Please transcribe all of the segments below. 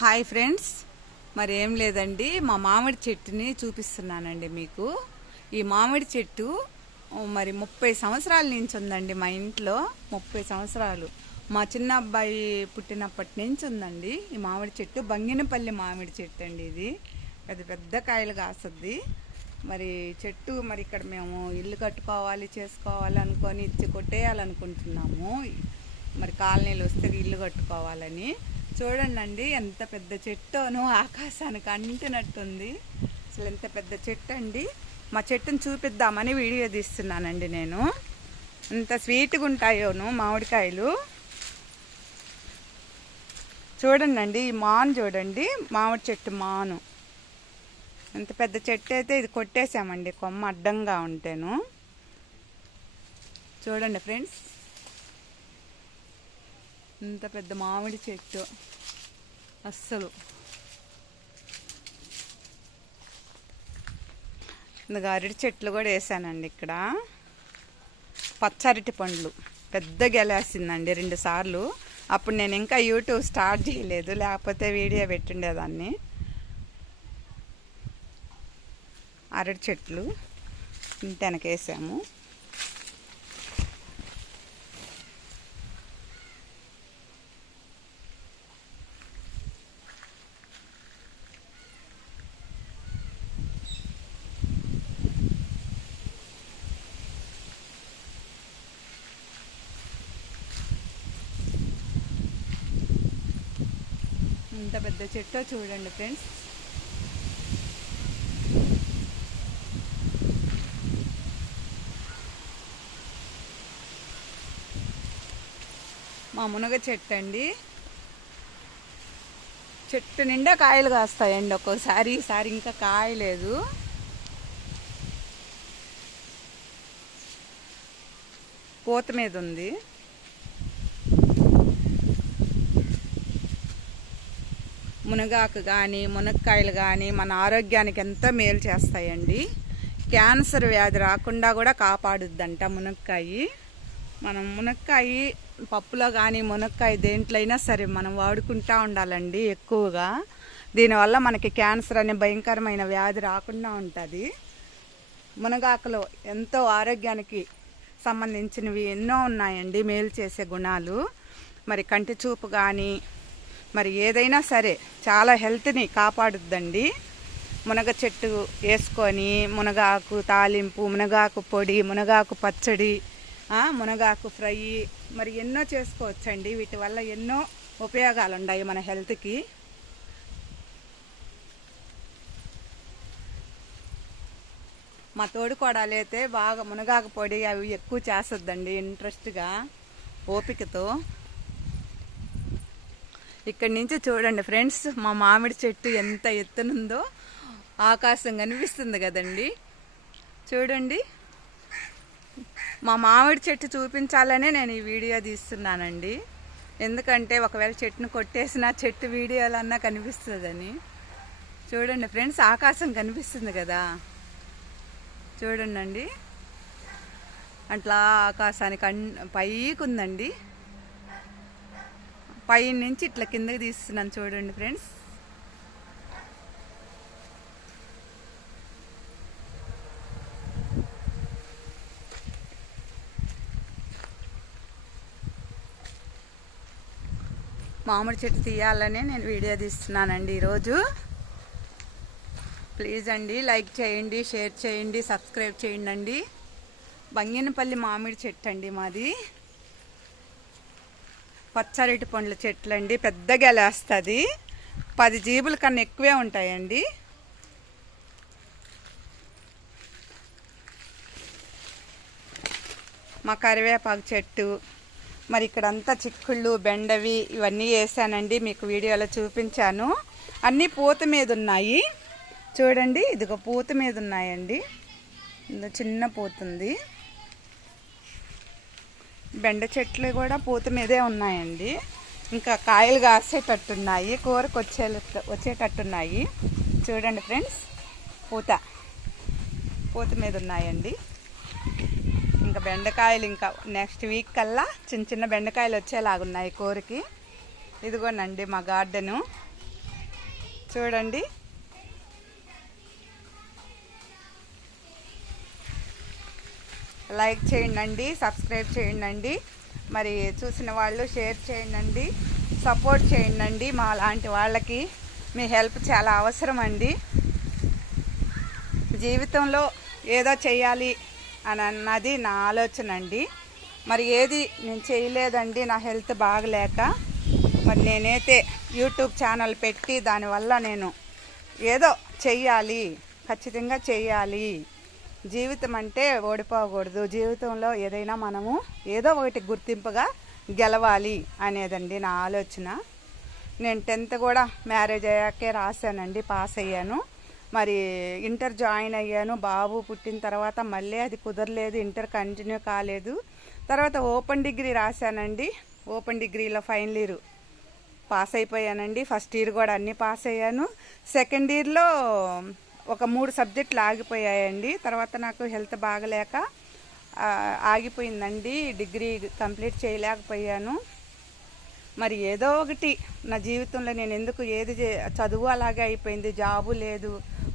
Hi friends, మరి ఏం లేదండి, మా మామిడి చెట్టుని చూపిస్తున్నానండి మీకు. ఈ మామిడి చెట్టు మరి 30 సంవత్సరాల నుంచి ఉందండి మా ఇంట్లో. 30 సంవత్సరాలు మా చిన్న అబ్బాయి పుట్టినప్పటి నుంచి ఉందండి ఈ మామిడి చెట్టు. బంగినపల్లి మామిడి చెట్టు అండి ఇది. పెద్ద పెద్ద కాయలు కాస్తుంది. మరి చెట్టు మరి ఇక్కడ మేము ఇల్లు కట్టుకోవాలి చేసుకోవాలి అనుకొని ఇచ్చి కొట్టేయాలనుకుంటున్నాము. మరి కాలనీలు వస్తే ఇల్లు కట్టుకోవాలని. చూడండి ఎంత పెద్ద చెట్టును ఆకాశానికి అంటినట్టుంది. అసలు ఎంత పెద్ద చెట్టు అండి. మా చెట్టును చూపిద్దామని వీడియో తీస్తున్నానండి నేను. ఎంత స్వీట్గా ఉంటాయోను మామిడికాయలు. చూడండి ఈ మాను చూడండి, మామిడి చెట్టు మాను. ఎంత పెద్ద చెట్టు అయితే ఇది కొట్టేశామండి, కొమ్మ అడ్డంగా ఉంటేను. చూడండి ఫ్రెండ్స్, ఇంత పెద్ద మామిడి చెట్టు. అస్సలు ఇందుకు అరటి చెట్లు కూడా వేసానండి ఇక్కడ. పచ్చరటి పండ్లు పెద్ద గెలేసిందండి 2 సార్లు. అప్పుడు నేను ఇంకా యూట్యూబ్ స్టార్ట్ చేయలేదు, లేకపోతే వీడియో పెట్టుండేదాన్ని. అరటి చెట్లు ఇంటి వెనకేసాము. ఇంత పెద్ద చెట్టు చూడండి ఫ్రెండ్స్. మా మునగ చెట్టు అండి. చెట్టు నిండా కాయలు కాస్తాయండి ఒక్కోసారి. ఈసారి ఇంకా కాయలేదు. పూత మీద ఉంది. మునగాకు కానీ మునక్కాయలు కానీ మన ఆరోగ్యానికి ఎంతో మేలు చేస్తాయండి. క్యాన్సర్ వ్యాధి రాకుండా కూడా కాపాడుద్దంట మునక్కాయ. మనం మునక్కాయ పప్పులో కానీ మునక్కాయ దేంట్లో అయినా సరే మనం వాడుకుంటూ ఉండాలండి ఎక్కువగా. దీనివల్ల మనకి క్యాన్సర్ అనే భయంకరమైన వ్యాధి రాకుండా ఉంటుంది. మునగాకులో ఎంతో ఆరోగ్యానికి సంబంధించినవి ఎన్నో ఉన్నాయండి, మేలు చేసే గుణాలు. మరి కంటి చూపు కానీ మరి ఏదైనా సరే చాలా హెల్త్ని కాపాడుద్దండి. మునగ చెట్టు వేసుకొని మునగాకు తాలింపు, మునగాకు పొడి, మునగాకు పచ్చడి, మునగాకు ఫ్రై మరి ఎన్నో చేసుకోవచ్చండి. వీటి వల్ల ఎన్నో ఉపయోగాలు ఉన్నాయి మన హెల్త్కి. మా తోడుకోడలైతే బాగా మునగాకు పొడి అవి ఎక్కువ చేస్తుందండి, ఇంట్రెస్ట్గా, ఓపికతో. ఇక్కడి నుంచి చూడండి ఫ్రెండ్స్, మా మామిడి చెట్టు ఎంత ఎత్తునుందో. ఆకాశం కనిపిస్తుంది కదండి. చూడండి, మా మామిడి చెట్టు చూపించాలనే నేను ఈ వీడియో తీస్తున్నానండి. ఎందుకంటే ఒకవేళ చెట్టును కొట్టేసినా చెట్టు వీడియోలన్నా కనిపిస్తుందని. చూడండి ఫ్రెండ్స్, ఆకాశం కనిపిస్తుంది కదా. చూడండి, అట్లా ఆకాశానికి పైకి ఉందండి. పై నుంచి ఇట్లా కిందకి తీస్తున్నాను చూడండి ఫ్రెండ్స్. మామిడి చెట్టు తీయాలనే నేను వీడియో తీస్తున్నానండి ఈరోజు. ప్లీజ్ అండి, లైక్ చేయండి, షేర్ చేయండి, సబ్స్క్రైబ్ చేయండి అండి. బంగినపల్లి మామిడి చెట్టు అండి మాది. పచ్చరటి పండ్ల చెట్లు అండి. పెద్ద గెలేస్తుంది. 10 జీబుల కన్నా ఎక్కువే ఉంటాయండి. మా కరివేపాకు చెట్టు. మరి ఇక్కడంతా చిక్కుళ్ళు, బెండవి ఇవన్నీ వేసానండి, మీకు వీడియోలో చూపించాను. అన్నీ పూత మీద ఉన్నాయి చూడండి. ఇదిగో పూత మీద ఉన్నాయండి. ఇందులో చిన్న పూత ఉంది. బెండ చెట్లు కూడా పూత మీదే ఉన్నాయండి. ఇంకా కాయలు కాసేటట్టున్నాయి, కూరకు వచ్చేటట్టున్నాయి. చూడండి ఫ్రెండ్స్, పూత మీద ఉన్నాయండి. ఇంకా బెండకాయలు ఇంకా నెక్స్ట్ వీక్ కల్లా చిన్న చిన్న బెండకాయలు వచ్చేలాగున్నాయి కూరకి. ఇదిగోనండి మా గార్డెను. చూడండి. లైక్ చేయండి, సబ్స్క్రైబ్ చేయండి, మరి చూసిన వాళ్ళు షేర్ చేయండి, సపోర్ట్ చేయండి. మా లాంటి వాళ్ళకి మీ హెల్ప్ చాలా అవసరం అండి. జీవితంలో ఏదో చేయాలి అని అన్నది నా ఆలోచన అండి. మరి ఏది నేను చేయలేదండి, నా హెల్త్ బాగలేక. మరి నేనైతే యూట్యూబ్ ఛానల్ పెట్టి దానివల్ల నేను ఏదో చెయ్యాలి, ఖచ్చితంగా చెయ్యాలి. జీవితం అంటే ఓడిపోకూడదు. జీవితంలో ఏదైనా మనము ఏదో ఒకటి గుర్తింపుగా గెలవాలి అనేదండి నా ఆలోచన. నేను 10th కూడా మ్యారేజ్ అయ్యాకే రాశానండి, పాస్ అయ్యాను. మరి ఇంటర్ జాయిన్ అయ్యాను. బాబు పుట్టిన తర్వాత మళ్ళీ అది కుదరలేదు, ఇంటర్ కంటిన్యూ కాలేదు. తర్వాత ఓపెన్ డిగ్రీ రాశానండి. ఓపెన్ డిగ్రీలో ఫైనల్ ఇయర్ పాస్ అయిపోయానండి. ఫస్ట్ ఇయర్ కూడా అన్నీ పాస్ అయ్యాను. సెకండ్ ఇయర్లో ఒక 3 సబ్జెక్టులు ఆగిపోయాయండి. తర్వాత నాకు హెల్త్ బాగలేక ఆగిపోయిందండి, డిగ్రీ కంప్లీట్ చేయలేకపోయాను. మరి ఏదో ఒకటి నా జీవితంలో నేను ఎందుకు చదువు అలాగే అయిపోయింది, జాబు లేదు,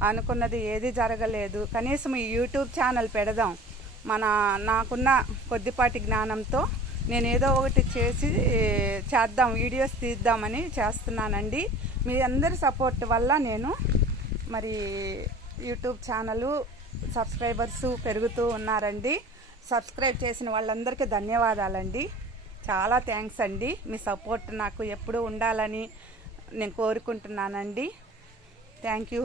అనుకున్నది ఏది జరగలేదు. కనీసం ఈ యూట్యూబ్ ఛానల్ పెడదాం, నాకున్న కొద్దిపాటి జ్ఞానంతో నేను ఏదో ఒకటి చేద్దాం, వీడియోస్ తీద్దామని చేస్తున్నానండి. మీ అందరి సపోర్ట్ వల్ల నేను మరి యూట్యూబ్ ఛానల్ సబ్స్క్రైబర్స్ పెరుగుతూ ఉన్నారండి. సబ్స్క్రైబ్ చేసిన వాళ్ళందరికీ ధన్యవాదాలండి. చాలా థ్యాంక్స్ అండి. మీ సపోర్ట్ నాకు ఎప్పుడూ ఉండాలని నేను కోరుకుంటున్నానండి. Thank you.